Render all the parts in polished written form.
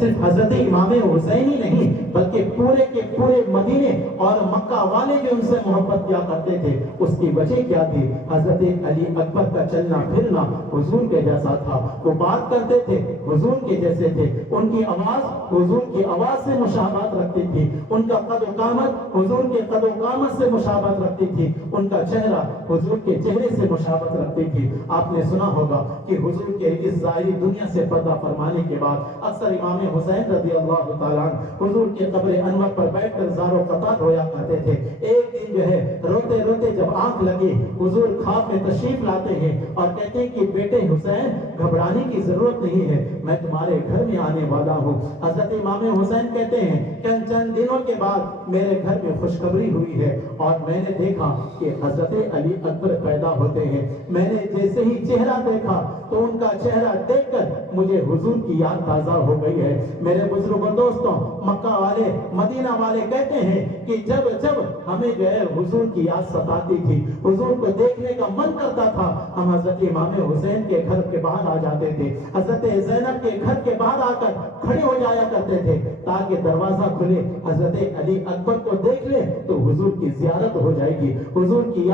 صرف حضرت امام حسین ہی نہیں بلکہ پورے کے پورے مدینے اور مکہ والے جو ان سے محبت کیا کرتے تھے، اس کی وجہ کیا تھی؟ حضرت علی اکبر کا چلنا پھرنا حضور کے جیسا تھا، وہ بات کرتے تھے حضور کے جیسے تھے، ان کی آواز حضور کی آواز سے مشابہت رکھتی تھی، ان کا قد و قامت حضور کے قد و قامت سے مشابہت رکھتی تھی، ان کا چہرہ حضور کے چہرے سے مشابہت رکھتی تھی۔ آپ نے سنا ہوگا کہ حضور کے اس ظاہری دنیا سے پردہ فرمانے کے بعد اکثر امام حسین رضی اللہ تعالیٰ حضور کے قبر انور پر بیٹھ کر زارو قطار رویا کرتے تھے۔ ایک دن جو ہے روتے روتے جب آنکھ لگی، حضور خواب میں تشریف لاتے ہیں اور کہتے ہیں کہ بیٹے حسین گھبرانے کی ضرورت نہیں ہے، میں تمہارے گھر میں آنے والا ہوں۔ حضرت امام حسین کہتے ہیں کہ چند دنوں کے بعد میرے گھر میں خوشخبری ہوئی ہے اور میں نے دیکھا کہ حضرت علی اکبر پیدا ہوتے ہیں۔ میں نے جیسے ہی چہرہ دیکھا تو ان کا چہرہ دیکھ کر مجھے حضور کی یاد تازہ ہو گئی ہے۔ میرے بزرگوں دوستوں، مکہ والے مدینہ والے کہتے ہیں کہ جب جب ہمیں جو ہے حضور کی یاد ستاتی تھی، حضور کو دیکھنے کا من کرتا تھا، ہم حضرت امام حسین کے گھر کے باہر آ جاتے تھے، حضرت زینب کے گھر کے باہر آ کر کھڑے ہو جایا کرتے تھے تاکہ دروازہ کھلے، حضرت علی اکبر کو دیکھ لے تو حضور کی زیارت ہو جائے گی، حضور کی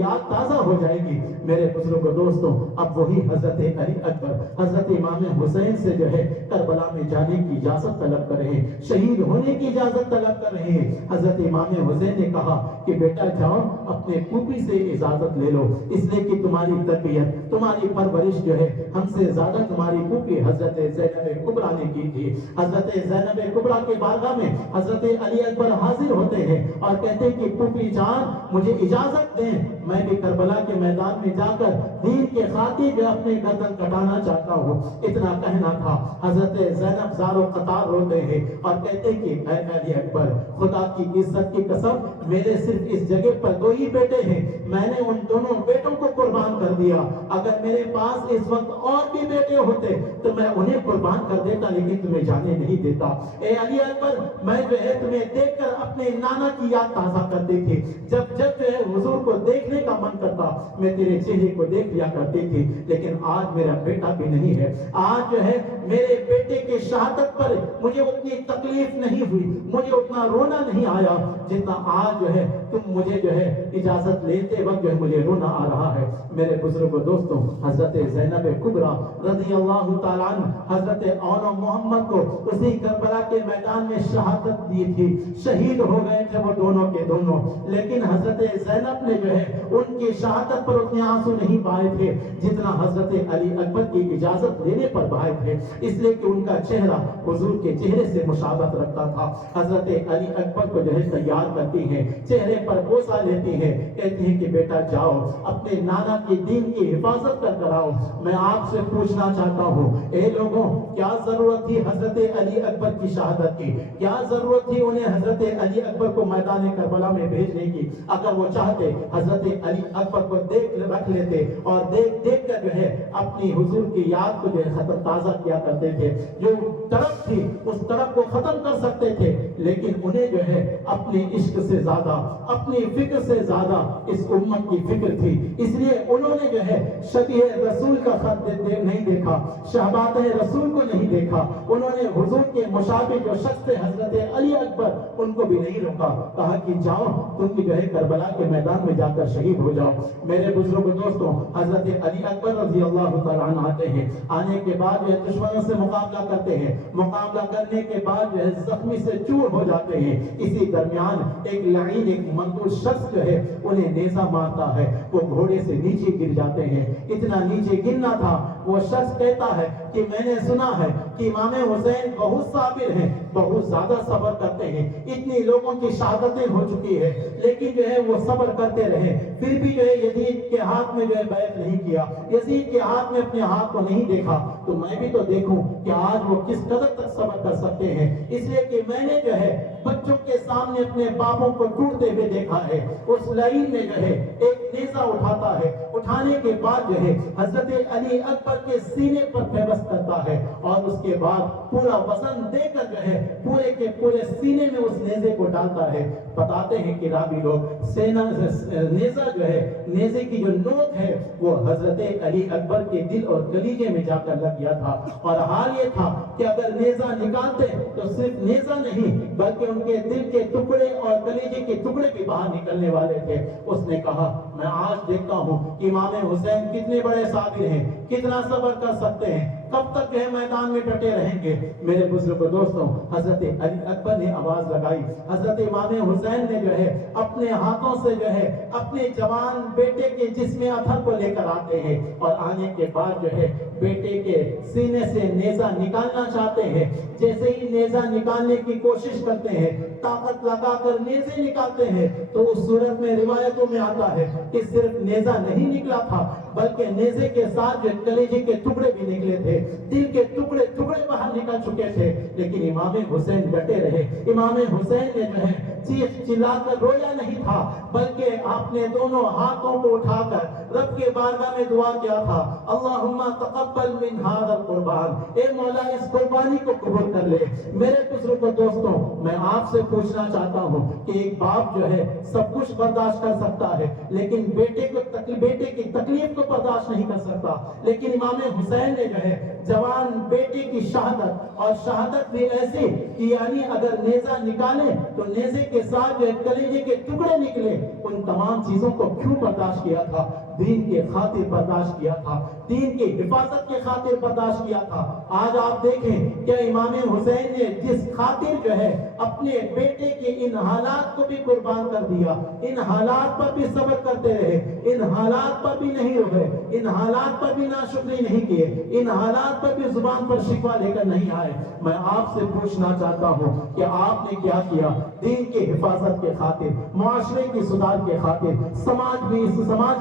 یاد تازہ ہو جائے گی۔ میرے بزرگوں دوستوں، اب وہی حضرت علی اکبر حضرت امام حسین سے جو ہے کربلا میں جانے کی اجازت طلب کر رہے ہیں، شہید ہونے کی اجازت طلب کر رہے ہیں۔ حضرت امام حسین نے کہا کہ بیٹا جاؤ اپنے پھوپھی سے اجازت لے لو، اس لیے کہ تمہاری تربیت تمہاری پرورش جو ہے ہم سے زیادہ تمہاری پھوپھی حضرت زینب کبریٰ نے کی تھی۔ حضرت زینب کبریٰ کے بارگاہ میں حضرت علی اکبر حاضر ہوتے ہیں اور کہتے ہیں کہ پھوپھی جان مجھے اجازت دیں، میں بھی کربلا کے میدان میں جا کر دین کے خاطر جو اپنے گردن کٹانا چاہتا ہوں۔ اتنا کہنا تھا، حضرت زینب زارو قطار روتے ہیں اور کہتے ہیں کہ اے علی اکبر، خدا کی عزت کی قسم میرے صرف اس جگہ پر 2 ہی بیٹے ہیں، میں نے ان دونوں بیٹوں کو قربان کر دیا، اگر میرے پاس اس وقت اور بھی بیٹے ہوتے تو میں انہیں قربان کر دیتا، لیکن تمہیں جانے نہیں دیتا۔ اے علی اکبر، میں جو ہے تمہیں دیکھ کر اپنے نانا کی یاد تازہ کرتی تھی، جب جب جو ہے حضور کو دیکھنے کا من کرتا میں تیرے چہرے کو دیکھ لیا کرتی تھی، لیکن آج میرا بیٹا بھی نہیں ہے، آج جو ہے میرے بیٹے کے شہادت پر مجھے اتنی تکلیف نہیں ہوئی، مجھے اتنا رونا نہیں آیا جتنا آج جو ہے تم مجھے جو ہے اجازت لیتے وقت جو ہے مجھے رونا آ رہا ہے۔ میرے بزرگوں دوستوں، حضرت زینب کبریٰ رضی اللہ تعالیٰ عنہ حضرت اون محمد کو اسی کربلا کے میدان میں شہادت دی تھی، شہید ہو گئے تھے وہ دونوں کے دونوں، لیکن حضرت زینب نے جو ہے ان کی شہادت پر اتنے آنسو نہیں بہائے تھے جتنا حضرت علی اکبر کی اجازت لینے پر بہائے تھے، اس لیے کہ ان کا چہرہ حضور کے چہرے سے مشابہت رکھتا تھا۔ حضرت علی اکبر کو جو ہے تیار کرتی ہیں، چہرے پر بوسہ لیتی ہیں، کہتی ہیں کہ بیٹا جاؤ اپنے نانا کی دین کی حفاظت کر آؤ۔ میں آپ سے پوچھنا چاہتا ہوں، اے لوگوں، کیا ضرورت تھی حضرت علی اکبر کی شہادت کی؟ کیا ضرورت تھی انہیں حضرت علی اکبر کو میدان کربلا میں بھیجنے کی؟ اگر وہ چاہتے حضرت علی اکبر کو رکھ لیتے اور دیکھ کر جو ہے اپنی حضور کی یاد کو جو ہے ختم تازہ کیا کرتے تھے، جو تڑپ تھی اس تڑپ کو ختم کر سکتے تھے، لیکن انہیں جو ہے اپنے عشق سے زیادہ اپنی فکر سے زیادہ اس امت کی فکر تھی، اس لیے انہوں نے جو ہے شبیہ رسول کا خط نہیں دیکھا، شہبات رسول کو نہیں دیکھا، انہوں نے حضور کے مشابہ جو شخص تھے حضرت علی اکبر ان کو بھی نہیں روکا، کہا کہ جاؤ تم بھی جو ہے کربلا کے میدان میں جا کر شہید ہو جاؤ۔ میرے بزرگوں دوستوں، حضرت علی اکبر رضی اللہ تعالیٰ عنہ آتے ہیں، آنے کے بعد جو ہے دشمنوں سے مقابلہ کرتے ہیں، مقابلہ کرنے کے بعد جو ہے زخمی سے چور ہو جاتے ہیں، اسی درمیان ایک لعین ایک منظور شخص جو ہے انہیں نیزہ مارتا ہے، وہ گھوڑے سے نیچے گر جاتے ہیں، اتنا نیچے گرنا تھا، وہ شخص کہتا ہے کہ میں نے سنا ہے کہ امام حسین بہت صابر ہیں، بہت زیادہ صبر کرتے ہیں، اتنی لوگوں کی شہادتیں ہو چکی ہے، لیکن جو ہے وہ صبر کرتے رہے، پھر بھی جو ہے یزید کے ہاتھ میں جو ہے بیعت نہیں کیا، یزید کے ہاتھ میں اپنے ہاتھ کو نہیں دیکھا، تو میں بھی تو دیکھوں کہ آج وہ کس قدر تک صبر کر سکتے ہیں، اس لیے کہ میں نے جو ہے بچوں کے سامنے اپنے باپوں کو ٹوٹتے ہوئے دیکھا ہے۔ اس لعین میں جو ہے ایک نیزہ اٹھاتا ہے، اٹھانے کے بعد جو ہے حضرت علی اکبر اکبر کے سینے پر پیوست کرتا ہے اور اس کے بعد پورا وزن دے کر جو ہے پورے کے پورے سینے میں اس نیزے کو ڈالتا ہے. بتاتے ہیں کہ راوی لوگ نیزہ جو ہے, نیزے کی جو نوک ہے وہ حضرت علی اکبر کے دل اور کلیجے میں جا کر لگ گیا تھا. اور حال یہ تھا کہ اگر نیزہ نکالتے تو صرف نیزہ نہیں بلکہ ان کے دل کے ٹکڑے اور کلیجے کے ٹکڑے بھی باہر نکلنے والے تھے. اس نے کہا میں آج دیکھتا ہوں کہ امام حسین کتنے بڑے صابر ہیں, کتنا صبر کر سکتے ہیں, کب تک جو ہے میدان میں ڈٹے رہیں گے. میرے بزرگ دوستوں, حضرت علی اکبر نے آواز لگائی. حضرت امام حسین نے جو ہے اپنے ہاتھوں سے جو ہے اپنے جوان بیٹے کے جسم اطہر کو لے کر آتے ہیں اور آنے کے بعد جو ہے بیٹے کے سینے سے نیزہ نکالنا چاہتے ہیں. جیسے ہی نیزہ نکالنے کی کوشش کرتے ہیں, طاقت لگا کر نیزے نکالتے ہیں, تو اس صورت میں روایتوں میں آتا ہے کہ صرف نیزہ نہیں نکلا تھا بلکہ نیزے کے ساتھ جو کلیجے کے ٹکڑے بھی نکلے تھے, دل کے ٹکڑے ٹکڑے باہر نکل چکے تھے. لیکن امام حسین ڈٹے رہے. امام حسین نے جو ہے چیخ چلا کر رویا نہیں تھا بلکہ آپ نے دونوں ہاتھوں کو اٹھا کر رب کے بارگاہ میں دعا کیا تھا, اللہم تقبل من ھذا القربان, اے مولا اس قربانی کو قبول کر لے. میرے بزرگوں دوستوں, میں آپ سے پوچھنا چاہتا ہوں کہ ایک باپ جو ہے سب کچھ برداشت کر سکتا ہے لیکن بیٹے کی تکلیف کو برداشت نہیں کر سکتا. لیکن امام حسین نے جو ہے جوان بیٹے کی شہادت, اور شہادت بھی ایسی کہ یعنی اگر نیزہ نکالے تو نیزے کے ساتھ جو کلیجے کے ٹکڑے نکلے, ان تمام چیزوں کو کیوں برداشت کیا تھا؟ دین کے خاطر برداشت کیا تھا, دین کی حفاظت کے خاطر برداشت کیا تھا. آج آپ دیکھیں کہ امام حسین نے جس خاطر جو ہے اپنے بیٹے کے ان حالات کو بھی قربان کر دیا, ان حالات پر بھی صبر کرتے رہے, ان حالات پر بھی نہیں روئے, ان حالات پر بھی ناشکری نہیں کیے, ان حالات پر بھی زبان پر شکوہ لے کر نہیں آئے. میں آپ سے پوچھنا چاہتا ہوں کہ آپ نے کیا کیا دین کی حفاظت کے خاطر, معاشرے کی سدھار کے خاطر, سماج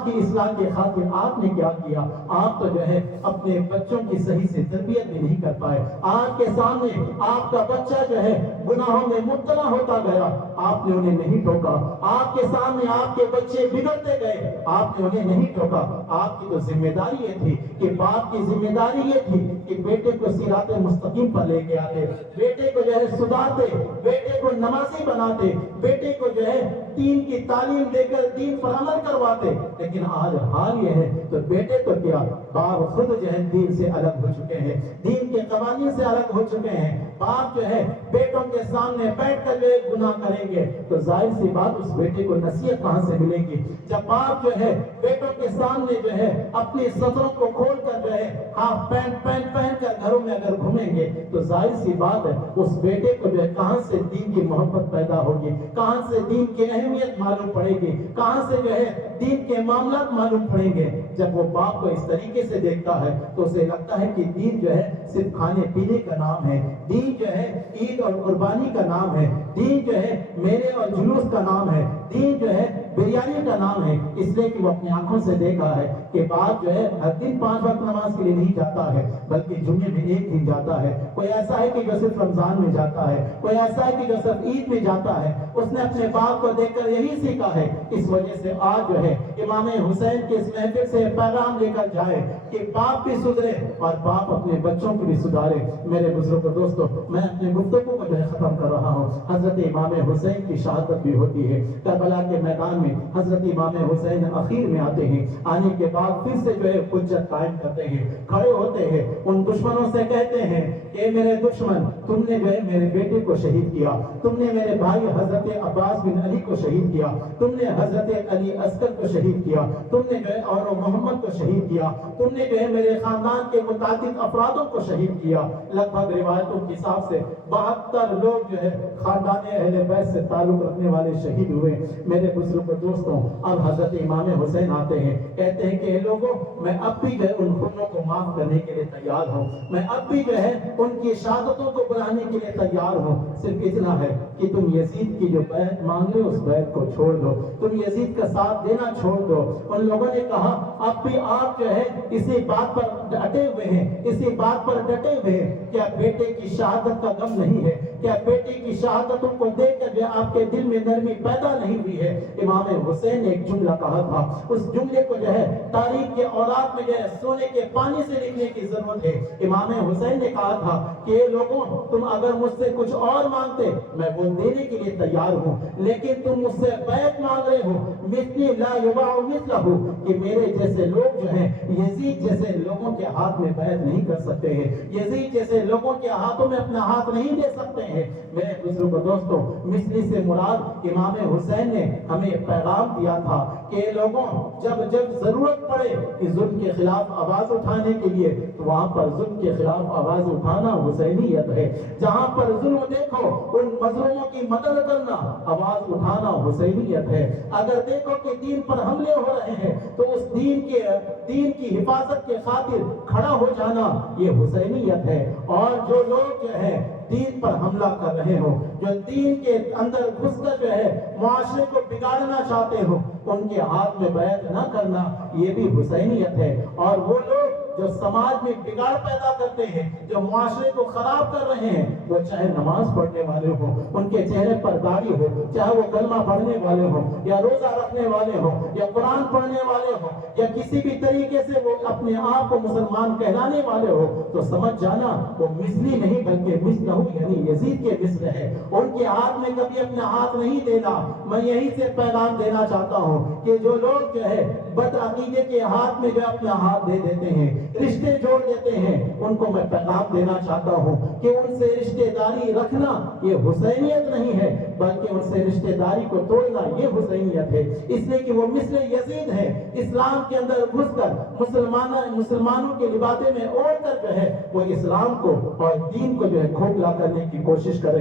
کی اصلاح کے خاطر آپ نے کیا کیا؟ آپ تو جو ہے اپنے بچوں کی صحیح سے تربیت بھی نہیں کر پائے. آپ کے سامنے آپ کا بچہ جو ہے گناہوں میں مبتلا ہوتا گیا, آپ نے انہیں نہیں ٹوکا. آپ کے سامنے آپ کے بچے بگڑتے گئے, آپ نے انہیں نہیں ٹوکا. آپ کی تو ذمہ داری یہ تھی کہ باپ کی ذمہ داری یہ تھی کہ بیٹے کو صراط مستقیم پر لے کے آتے, بیٹے کو جو ہے سدھارتے, بیٹے کو نمازی بناتے, بیٹے کو جو ہے دین کی تعلیم دے کر دین پر عمل کرواتے. لیکن آج حال یہ ہے تو بیٹے تو کیا, باپ خود جو ہے دین سے الگ ہو چکے ہیں, دین کے قوانین سے الگ ہو چکے ہیں. باپ جو ہے بیٹوں کے سامنے بیٹھ کر جو ہے گناہ کریں گے تو ظاہر سی بات اس بیٹے کو نصیحت کہاں سے ملے گی؟ جب باپ جو ہے بیٹوں کے سامنے جو ہے اپنی سطروں کو کھول کر جو ہے ہاف پینٹ پہن کر گھروں میں اگر گھومیں گے تو ظاہر سی بات ہے اس بیٹے کو جو ہے کہاں سے دین کی محبت پیدا ہوگی, کہاں سے دین کی اہمیت معلوم پڑے گی, کہاں سے جو ہے دین کے معاملات معلوم پڑیں گے؟ جب وہ باپ کو اس طریقے سے دیکھتا ہے تو اسے لگتا ہے کہ دین جو ہے صرف کھانے پینے کا نام ہے, دین جو ہے عید اور قربانی کا نام ہے, دین جو ہے میلے اور جلوس کا نام ہے, دین جو ہے بریانی کا نام ہے. اس لیے کہ وہ اپنی آنکھوں سے دیکھا ہے کہ باپ جو ہے ہر دن 5 وقت نماز کے لیے نہیں جاتا ہے بلکہ جمعے میں ایک دن جاتا ہے. کوئی ایسا ہے کہ جو صرف رمضان میں جاتا ہے, کوئی ایسا ہے کہ جو صرف عید میں جاتا ہے. اس نے اپنے باپ کو دیکھ کر یہی سیکھا ہے. اس وجہ سے آج جو ہے امام حسین کے اس محفل سے پیغام لے کر جائے کہ باپ بھی سدھرے اور باپ اپنے بچوں کو بھی سدھارے. میرے بزرگوں دوستوں, میں اپنے گفتگو کو جو ہے ختم کر رہا ہوں. حضرت امام حسین کی شہادت بھی ہوتی ہے. کربلا کے میدان میں حضرت امام حسین اخیر میں آتے ہیں. آنے کے بعد پھر سے جو ہے حجت قائم کرتے ہیں, کھڑے ہوتے ہیں, ان دشمنوں سے کہتے ہیں کہ میرے دشمن, تم نے جو ہے میرے بیٹے کو شہید کیا, تم نے میرے بھائی حضرت عباس بن علی کو شہید کیا, تم نے حضرت علی اصغر کو شہید کیا, تم نے جو ہے اور محمد کو شہید کیا, تم نے جو ہے میرے خاندان کے متعدد افرادوں کو شہید کیا. لگ بھگ روایتوں کے حساب سے 72 لوگ جو ہے خاندان اہل بیت سے تعلق رکھنے والے شہید ہوئے. میرے بزرگوں دوستوں, اب حضرت امام حسین آتے ہیں, کہتے ہیں کہ اے لوگوں, میں اب بھی جو ہے ان خونوں کو معاف کرنے کے لیے تیار ہوں, میں اب بھی جو ہے ان کی شہادتوں کو بلانے کے لیے تیار ہوں. صرف اتنا ہے کہ تم یزید کی جو بیعت مانگ رہے ہو اس بیعت کو چھوڑ دو, تم یزید کا ساتھ دینا چھوڑ دو. ان لوگوں نے کہا اب بھی آپ جو ہے اسی بات پر ڈٹے ہوئے ہیں, اسی بات پر ڈٹے ہوئے ہیں. کیا بیٹے کی شہادت کا غم نہیں ہے؟ کیا بیٹے کی شہادتوں کو دیکھ کر جو آپ کے دل میں نرمی پیدا نہیں ہوئی ہے؟ امام امام حسین نے ایک جملہ کہا تھا، اس جملے کو جو ہے تاریخ کے اوراق میں جو ہے سونے کے پانی سے لکھنے کی ضرورت ہے۔ امام حسین نے کہا تھا کہ لوگوں تم اگر مجھ سے کچھ اور مانگتے میں وہ دینے کے لیے تیار ہوں، لیکن تم مجھ سے بیعت مانگ رہے ہو مثلی لا یباع مثلہ، کہ میرے جیسے لوگ جو ہیں یزید جیسے لوگوں کے ہاتھ میں بیعت نہیں کر سکتے ہیں، یزید جیسے لوگوں کے ہاتھوں میں اپنا ہاتھ نہیں دے سکتے ہیں۔ میرے بزرگوں دوستوں، مثلی سے مراد امام حسین نے ہمیں پیغام دیا تھا کہ لوگوں جب ضرورت پڑے کہ ظلم کے خلاف آواز اٹھانے کے لیے تو وہاں پر ظلم کے خلاف آواز اٹھانا حسینیت ہے۔ جہاں پر ظلم دیکھو ان مظلوموں کی مدد کرنا آواز اٹھانا حسینیت ہے۔ اگر دیکھو کہ دین پر حملے ہو رہے ہیں تو اس دین کی حفاظت کے خاطر کھڑا ہو جانا یہ حسینیت ہے۔ اور جو لوگ جو ہے دین پر حملہ کر رہے ہو، جو دین کے اندر گھس کر جو ہے معاشرے کو بگاڑنا چاہتے ہو، ان کے ہاتھ میں بیعت نہ کرنا یہ بھی حسینیت ہے۔ اور وہ لوگ جو سماج میں بگاڑ پیدا کرتے ہیں، جو معاشرے کو خراب کر رہے ہیں، وہ چاہے نماز پڑھنے والے ہو، ان کے چہرے پر داڑھی ہو، چاہے وہ کلمہ پڑھنے والے ہو یا روزہ رکھنے والے ہو یا قرآن پڑھنے والے ہو یا کسی بھی طریقے سے وہ اپنے آپ کو مسلمان کہلانے والے ہو، تو سمجھ جانا وہ مثلی نہیں بلکہ مثلہ یعنی یزید کے مثل ہے۔ ان کے ہاتھ میں کبھی اپنا ہاتھ نہیں دینا۔ میں یہی سے پیغام دینا چاہتا ہوں کہ جو لوگ جو ہے بد عقیدے کے ہاتھ میں جو اپنا ہاتھ دے دیتے ہیں، رشتے جوڑ دیتے ہیں، ان کو میں پیغام دینا چاہتا ہوں کہ ان سے رشتے داری رکھنا یہ حسینیت نہیں ہے بلکہ ان سے رشتے داری کو توڑنا یہ حسینیت ہے۔ اس لیے کہ وہ مثل یزید ہے، اسلام کے اندر گھس کر مسلمانوں کے لبادے میں اوڑھ کر جو ہے وہ اسلام کو اور دین کو جو ہے کھوکھلا کرنے کی کوشش کر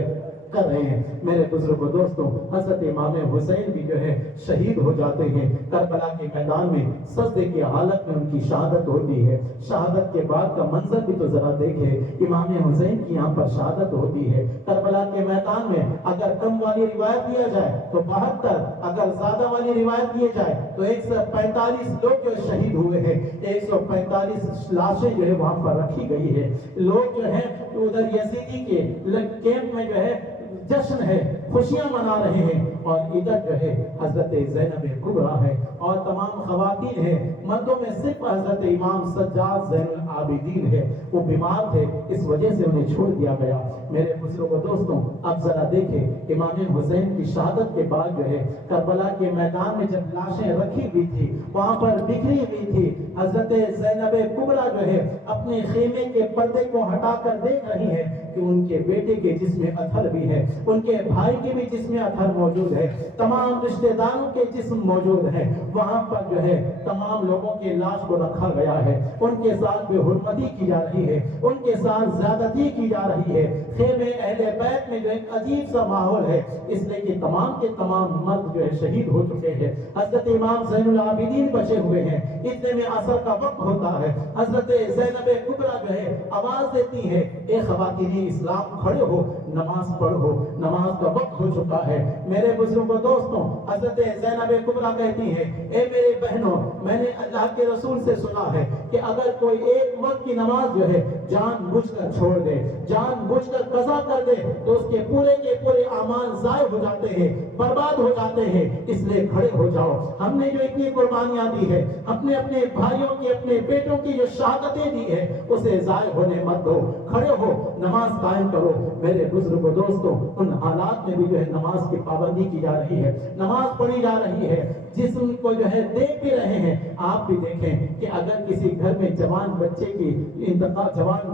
رہے ہیں۔ میرے بزرگوں دوستوں، حضرت امام حسین بھی جو ہے شہید ہو جاتے ہیں۔ کربلا کے میدان میں سجدے کی حالت میں ان کی شہادت ہوتی ہے۔ شہادت کے بعد کا منظر بھی تو ذرا دیکھیں، امام حسین کی یہاں پر شہادت ہوتی ہے کربلا کے میدان میں۔ اگر کم والی روایت لیا جائے تو 72، اگر زیادہ والی روایت لیے جائے تو 145 لوگ جو شہید ہوئے ہیں۔ 145 لاشیں جو ہے وہاں پر رکھی گئی ہے۔ لوگ جو ہیں ادھر یزیدی کے کیمپ میں جو ہے جشن ہے، خوشیاں منا رہے ہیں، اور ادھر جو ہے حضرت زینب کبریٰ ہے اور تمام خواتین ہیں۔ مردوں میں صرف حضرت امام سجاد زین العابدین ہے، وہ بیمار تھے، اس وجہ سے انہیں چھوڑ دیا گیا۔ میرے بزرگوں دوستوں، اب ذرا دیکھیں امام حسین کی شہادت کے بعد جو ہے کربلا کے میدان میں جب لاشیں رکھی ہوئی تھی، وہاں پر بکھری ہوئی تھی، حضرت زینب کبریٰ جو ہے اپنے خیمے کے پردے کو ہٹا کر دیکھ رہی ہے کہ ان کے بیٹے کے جسم میں اثر بھی ہے، ان کے بھائی کے بھی جسم میں اثر موجود ہے، تمام رشتہ داروں کے جسم موجود ہے۔ وہاں پر جو ہے تمام لوگوں کے لاش کو رکھا گیا ہے، ان کے ساتھ بے حرمتی کی جا رہی ہے، ان کے ساتھ زیادتی کی جا رہی ہے۔ خیمے اہل بیت میں جو ایک عجیب سا ماحول ہے، اس لیے کہ تمام کے تمام مرد جو ہے شہید ہو چکے ہیں۔ حضرت امام زین العابدین بچے ہوئے ہیں۔ اتنے میں عصر کا وقت ہوتا ہے، حضرت زینب کبریٰ جو ہے آواز دیتی ہے، اے خواتین اسلام کھڑے ہو، نماز پڑھو، نماز کا وقت ہو چکا ہے۔ میرے بزرگوں دوستوں، حضرت زینب کبریٰ کہتی ہے، اے میرے بہنوں، میں نے اللہ کے رسول سے سنا ہے کہ اگر کوئی ایک وقت کی نماز جو ہے جان بوجھ کر چھوڑ دے، جان بوجھ کر قضا کر دے تو اس کے پورے اعمال ضائع ہو جاتے ہیں، برباد ہو جاتے ہیں۔ اس لیے کھڑے ہو جاؤ۔ ہم نے جو اتنی قربانیاں دی ہے، اپنے بھائیوں کی، اپنے بیٹوں کی جو شہادتیں دی ہے، اسے ضائع ہونے مت دو۔ کھڑے ہو، نماز قائم کرو۔ میرے بزرگوں دوستوں، ان حالات میں بھی جو ہے نماز کی پابندی کی جا رہی ہے، نماز پڑھی جا رہی ہے۔ جسم کو جو ہے دیکھ بھی رہے ہیں۔ آپ بھی دیکھیں کہ اگر کسی گھر میں جوان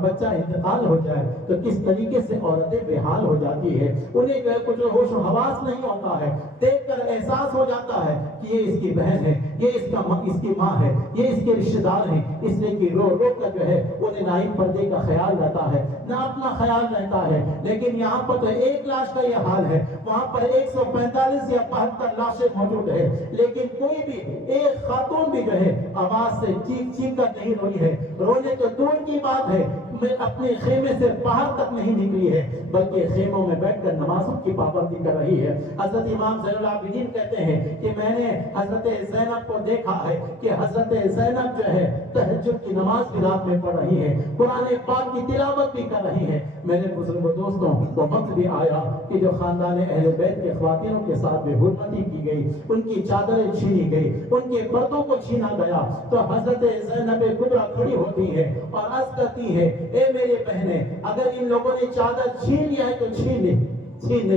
بچہ انتقال ہو جائے تو کس طریقے سے عورتیں بے حال ہو جاتی ہے، انہیں جو ہے کچھ ہوش و حواس نہیں ہوتا ہے۔ دیکھ کر احساس ہو جاتا ہے کہ یہ اس کی بہن ہے، یہ اس کی ماں ہے، یہ اس کے رشتہ دار ہیں، اس لیے کہ رو رو کر جو ہے انہیں نہ ہی پردے کا خیال رہتا ہے نہ اپنا خیال رہتا ہے۔ لیکن یہاں پر تو ایک لاش کا یہ حال ہے، وہاں پر 145 یا 72 لاشیں موجود ہے، لیکن کوئی بھی ایک خاتون بھی جو ہے آواز سے چیخ کر نہیں روئی ہے، رونے تو دور کی بات ہے، میں اپنے خیمے سے باہر تک نہیں نکلی ہے، بلکہ خیموں میں بیٹھ کر نمازوں کی پابندی کر رہی ہے۔ حضرت امام زین العابدین کہتے ہیں کہ میں نے حضرت زینب کو دیکھا ہے کہ حضرت زینب جو ہے تہجد کی نماز بھی رات میں پڑھ رہی ہے، قرآن پاک کی تلاوت بھی کر رہی ہے۔ میرے بزرگوں دوستوں، وہ وقت بھی آیا کہ جو خاندان اہل بیت کے خواتینوں کے ساتھ بے حرمتی کی گئی، ان کی چادریں چھینی گئی، ان کے پردوں کو چھینا گیا، تو حضرت زینب کبریٰ کھڑی ہوتی ہے اور عرض کرتی ہے، اے میرے بہنیں، اگر ان لوگوں نے چادر چھین لیا ہے تو چھین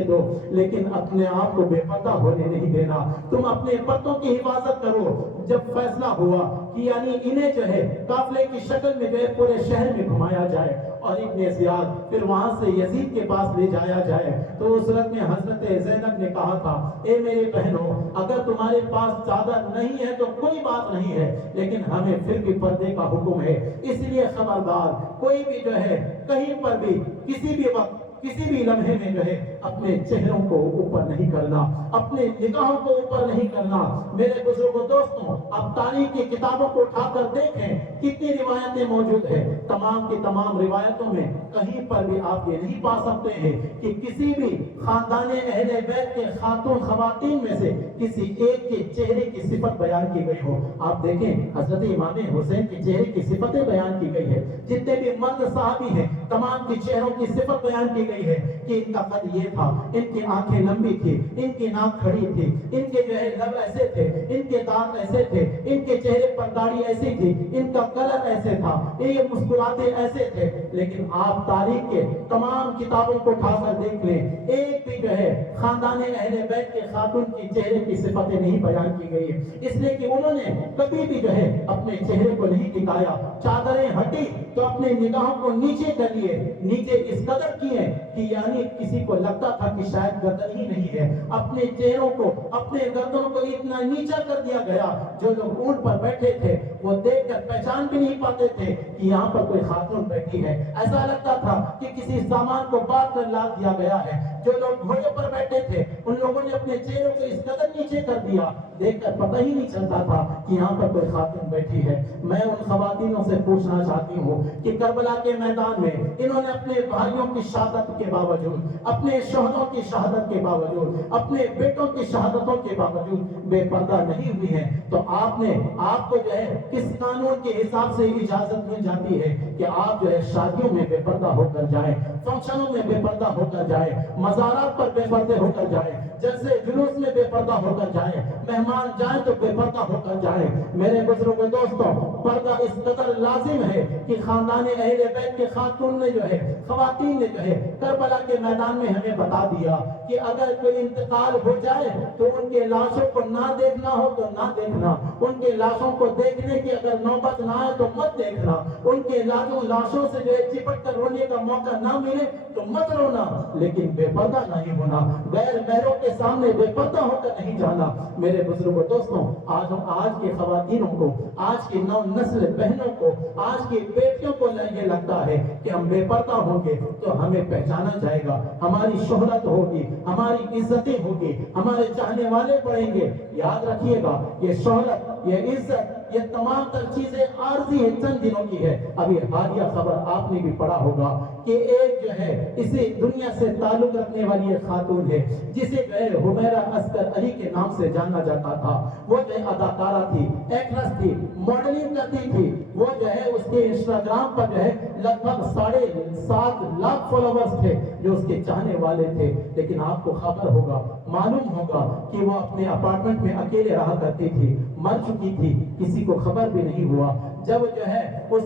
دو، لیکن اپنے آپ کو بے پردہ ہونے نہیں دینا، تم اپنے پردوں کی حفاظت کرو۔ جب فیصلہ ہوا کہ یعنی انہیں جو ہے قافلے کی شکل میں جو ہے پورے شہر میں گھمایا جائے اور ابن زیاد پھر وہاں سے یزید کے پاس لے جایا جائے، تو اس وقت میں حضرت زینب نے کہا تھا، اے میرے بہنوں، اگر تمہارے پاس چادر نہیں ہے تو کوئی بات نہیں ہے، لیکن ہمیں پھر بھی پردے کا حکم ہے، اس لیے خبردار کوئی بھی جو ہے کہیں پر بھی کسی بھی وقت کسی بھی لمحے میں جو ہے اپنے چہروں کو اوپر نہیں کرنا، اپنے نگاہوں کو اوپر نہیں کرنا۔ میرے بزرگوں دوستوں، اب تاریخ کی کتابوں کو اٹھا کر دیکھیں کتنی روایتیں موجود ہیں، تمام کی تمام روایتوں میں کہیں پر بھی آپ یہ نہیں پا سکتے ہیں کہ کسی بھی خاندان اہل بیت کے خاتون خواتین میں سے کسی ایک کے چہرے کی صفت بیان کی گئی ہو۔ آپ دیکھیں حضرت امام حسین کے چہرے کی صفتیں بیان کی گئی ہے، جتنے بھی مرد صحابی ہیں تمام کے چہروں کی صفت بیان کی گئی ہے کہ ان کا قد یہ تھا، ان کی آنکھیں لمبی تھی، ان کی ناک کھڑی تھی، ان کے جو ہے لب ایسے تھے، ان کے دانت ایسے تھے، ان کے چہرے پر داڑھی ایسی تھی، ان کا کلر ایسے تھا، یہ مسکراتے ایسے تھے۔ لیکن آپ تاریخ کے تمام کتابوں کو اٹھا کر دیکھ لیں، ایک بھی جو ہے خاندان اہل بیت کے خاتون کی چہرے کی صفتیں نہیں بیان کی گئی، اس لیے کہ انہوں نے کبھی بھی جو ہے اپنے چہرے کو نہیں دکھایا۔ چادریں ہٹی تو اپنے نگاہوں کو نیچے کر لیے، نیچے اس قدر کیے کہ یعنی کسی کو لگتا تھا کہ شاید گردن ہی نہیں ہے، اپنے چہروں کو اپنے گردنوں کو اتنا نیچا کر دیا گیا، جو لوگ اونٹ پر بیٹھے تھے وہ دیکھ کر پہچان بھی نہیں پاتے تھے کہ یہاں پر کوئی خاتون بیٹھی ہے، ایسا لگتا تھا کہ کسی سامان کو باندھ کر لاد دیا گیا ہے۔ جو لوگ گھوڑے پر بیٹھے تھے ان لوگوں نے اپنے چہروں کو اس قدر نیچے کر دیا، دیکھ کر پتہ ہی نہیں چلتا تھا کہ یہاں پر کوئی خاتون بیٹھی ہے۔ میں ان خواتینوں سے پوچھنا چاہتی ہوں کہ کربلا کے میدان میں انہوں نے اپنے بھائیوں کی شہادت کے باوجود، اپنے شہدوں کی شہادت کے باوجود، اپنے بیٹوں کی شہادتوں کے باوجود بے پردہ نہیں ہوئی ہیں، تو آپ کو جو ہے کس قانون کے حساب سے اجازت مل جاتی ہے کہ آپ جو ہے شادیوں میں بے پردہ ہو کر جائیں، فنکشنوں میں بے پردہ ہو کر جائیں، مزارات پر بے پردے ہو کر جائیں، جلسے جلوس میں بے پردہ ہو کر جائیں، مہمان جائیں تو بے پردہ ہو کر جائیں۔ میرے بزرگوں دوستوں، پردہ اس قدر لازم ہے کہ خاندان اہل بیت کے خاتون نے جو ہے خواتین نے جو ہے کربلا کے میدان میں ہمیں بتا دیا کہ اگر کوئی انتقال ہو جائے تو ان کے لاشوں کو نہ دیکھنا ہو تو نہ دیکھنا، ان کے لاشوں کو دیکھنے کی اگر نوبت نہ آئے تو مت دیکھنا، ان کے لاشوں سے جو ہے چپٹ کر رونے کا موقع نہ ملے تو مت رونا، لیکن بے پردہ نہیں ہونا، غیر محرموں کے سامنے بے پردہ ہو کر نہیں جانا۔ میرے بزرگوں دوستوں، آج کے خواتینوں کو، آج کی نو نسل بہنوں کو، آج کی بیٹیوں کو یہ لگتا ہے کہ ہم بے پردہ ہوں گے تو ہمیں پہچانا جائے گا، ہماری شہرت ہوگی، ہماری عزتیں ہوگی، ہمارے چاہنے والے بڑھیں گے۔ یاد رکھیے گا، یہ شہرت، یہ عزت، یہ تمام تر چیزیں عارضی ہے، چند دنوں کی ہے۔ ابھی حالیہ خبر آپ نے بھی پڑھا ہوگا کہ ایک جو ہے اسی دنیا سے تعلق رکھنے والی ایک خاتون ہے جسے جو ہے حمیرہ عسکر علی کے نام سے جانا جاتا تھا، وہ جو ہے اداکارہ تھی، ایکٹریس تھی، ماڈلنگ کرتی تھی، وہ جو ہے اس کے انسٹاگرام پر جو ہے لگ بھگ 7.5 لاکھ فالوورز تھے جو اس کے چاہنے والے تھے۔ لیکن آپ کو خبر ہوگا، معلوم ہوگا کہ وہ اپنے اپارٹمنٹ میں اکیلے رہا کرتی تھی، مر چکی تھی، کسی کو خبر بھی نہیں ہوا۔ جب جو ہے اس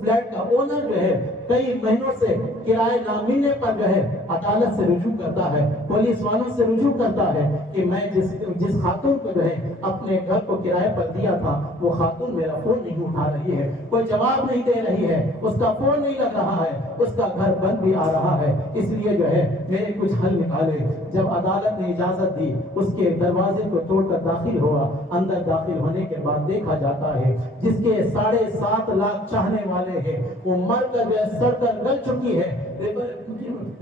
فلیٹ کا اونر جو ہے کئی مہینوں سے کرایہ نہ ملنے پر جو ہے عدالت سے رجوع کرتا ہے، پولیس والوں سے رجوع کرتا ہے کہ میں جس خاتون کو جو ہے اپنے گھر کو کرایہ پر دیا تھا وہ خاتون میرا فون نہیں اٹھا رہی ہے، کوئی جواب نہیں دے رہی ہے، اس کا فون نہیں لگ رہا ہے، اس کا گھر بند بھی آ رہا ہے، اس لیے جو ہے میرے کچھ حل نکالے۔ جب عدالت نے اجازت دی، اس کے دروازے کو توڑ کر داخل ہوا، اندر داخل ہونے کے بعد دیکھا جاتا ہے جس کے 7.5 لاکھ چاہنے والے ہیں وہ مر کر جو ہے سڑ کر گل چکی ہے،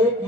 1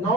9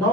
9